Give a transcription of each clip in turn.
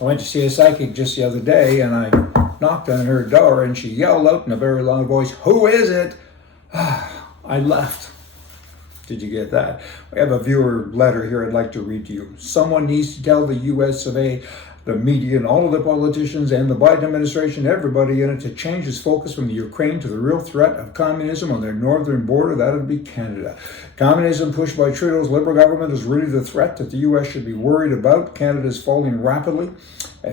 I went to see a psychic just the other day, and I knocked on her door, and she yelled out in a very loud voice, "Who is it?" I left. Did you get that? We have a viewer letter here I'd like to read to you. Someone needs to tell the US of A, the media, and all of the politicians and the Biden administration, everybody in it, to change its focus from the Ukraine to the real threat of communism on their northern border. That would be Canada. Communism pushed by Trudeau's Liberal government is really the threat that the US should be worried about. Canada is falling rapidly,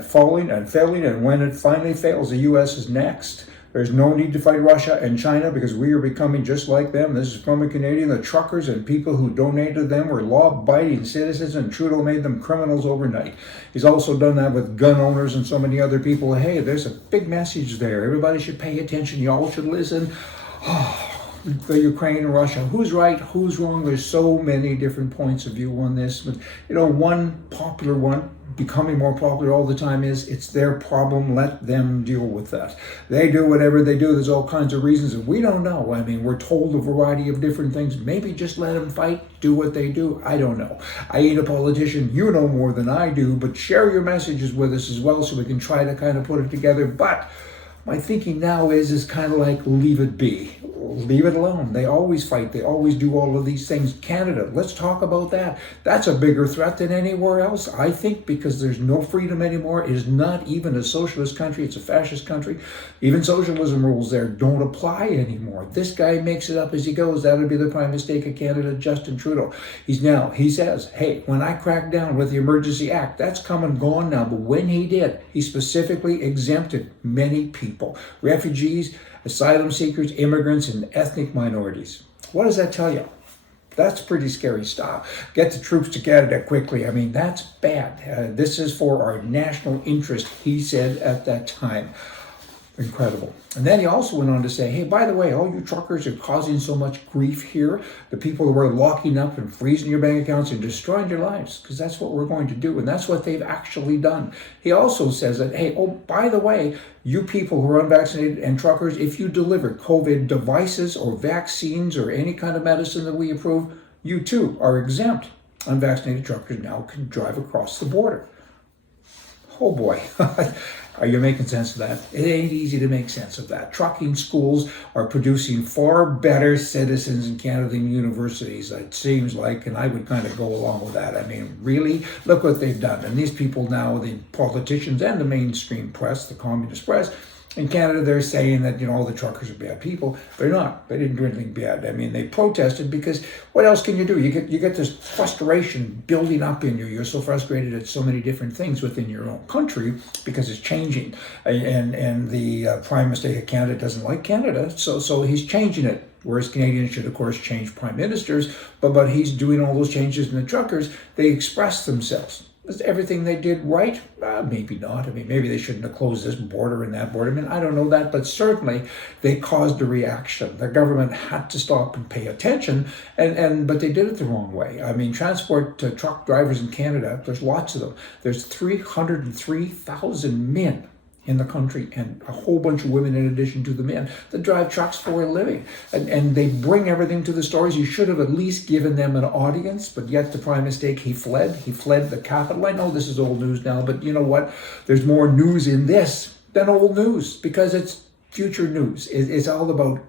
falling and failing, and when it finally fails, the US is next. There's no need to fight Russia and China because we are becoming just like them. This is from a Canadian. The truckers and people who donated to them were law-abiding citizens, and Trudeau made them criminals overnight. He's also done that with gun owners and so many other people. Hey, there's a big message there. Everybody should pay attention. You all should listen. The Ukraine and Russia. Who's right? Who's wrong? There's so many different points of view on this. But, one popular one, becoming more popular all the time, is it's their problem. Let them deal with that. They do whatever they do. There's all kinds of reasons that we don't know. I mean, we're told a variety of different things. Maybe just let them fight, do what they do. I don't know. I ain't a politician. You know more than I do, but share your messages with us as well so we can try to kind of put it together. But my thinking now is kind of like, leave it be. Leave it alone. They always fight. They always do all of these things. Canada, let's talk about that. That's a bigger threat than anywhere else, I think, because there's no freedom anymore. It is not even a socialist country. It's a fascist country. Even socialism rules there don't apply anymore. This guy makes it up as he goes. That would be the prime mistake of Canada, Justin Trudeau. He says, hey, when I cracked down with the Emergency Act, that's come and gone now. But when he did, he specifically exempted many people, refugees, asylum seekers, immigrants, and ethnic minorities. What does that tell you? That's pretty scary stuff. Get the troops to Canada quickly. I mean, that's bad. This is for our national interest, he said at that time. Incredible. And then he also went on to say, hey, by the way, all you truckers are causing so much grief here. The people who are locking up and freezing your bank accounts and destroying your lives, because that's what we're going to do. And that's what they've actually done. He also says that, hey, oh, by the way, you people who are unvaccinated and truckers, if you deliver COVID devices or vaccines or any kind of medicine that we approve, you too are exempt. Unvaccinated truckers now can drive across the border. Oh boy. Are you making sense of that? It ain't easy to make sense of that. Trucking schools are producing far better citizens in Canada than universities, it seems like, and I would kind of go along with that. I mean, really, look what they've done. And these people now, the politicians and the mainstream press, the communist press, in Canada, they're saying that, all the truckers are bad people. They're not. They didn't do anything bad. I mean, they protested because what else can you do? You get this frustration building up in you. You're so frustrated at so many different things within your own country because it's changing. And the Prime Minister of Canada doesn't like Canada, so he's changing it. Whereas Canadians should, of course, change prime ministers, but he's doing all those changes in the truckers. They express themselves. Is everything they did right? Maybe not. I mean, maybe they shouldn't have closed this border and that border. I mean, I don't know that, but certainly they caused a reaction. The government had to stop and pay attention, but they did it the wrong way. I mean, transport truck drivers in Canada, there's lots of them. There's 303,000 men in the country and a whole bunch of women in addition to the men that drive trucks for a living. And they bring everything to the stories. You should have at least given them an audience, but yet the prime mistake, he fled. He fled the capital. I know this is old news now, but you know what? There's more news in this than old news because it's future news. It's all about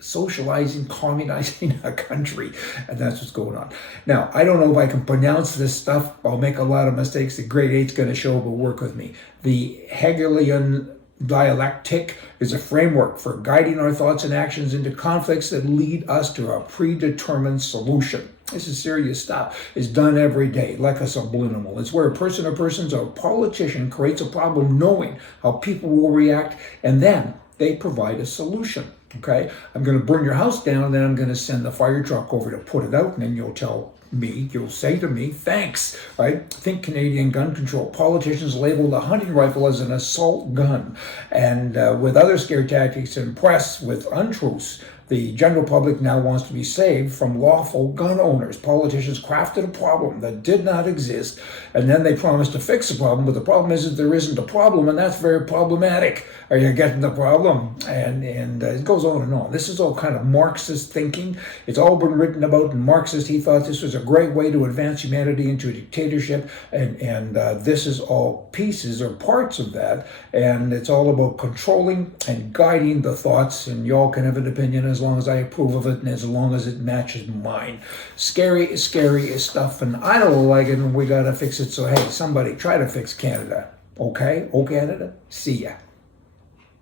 socializing, communizing a country, and that's what's going on. Now, I don't know if I can pronounce this stuff. I'll make a lot of mistakes. The grade 8's going to show, but work with me. The Hegelian dialectic is a framework for guiding our thoughts and actions into conflicts that lead us to a predetermined solution. This is serious stuff. It's done every day, like a subliminal. It's where a person or persons or a politician creates a problem knowing how people will react, and then they provide a solution. Okay, I'm going to burn your house down, and then I'm going to send the fire truck over to put it out, and then you'll say to me, thanks, right? Think Canadian gun control. Politicians labeled a hunting rifle as an assault gun, and with other scare tactics and press with untruths, The general public now wants to be saved from lawful gun owners. Politicians crafted a problem that did not exist, and then they promised to fix the problem, but the problem is that there isn't a problem, and that's very problematic. Are you getting the problem? And it goes on and on. This is all kind of Marxist thinking. It's all been written about in Marxist. He thought this was a great way to advance humanity into a dictatorship, and this is all pieces or parts of that, and it's all about controlling and guiding the thoughts, and y'all can have an opinion as long as I approve of it and as long as it matches mine. Scary, scary stuff, and I don't like it, and we gotta fix it. So hey, somebody try to fix Canada. Okay? Oh, Canada? See ya.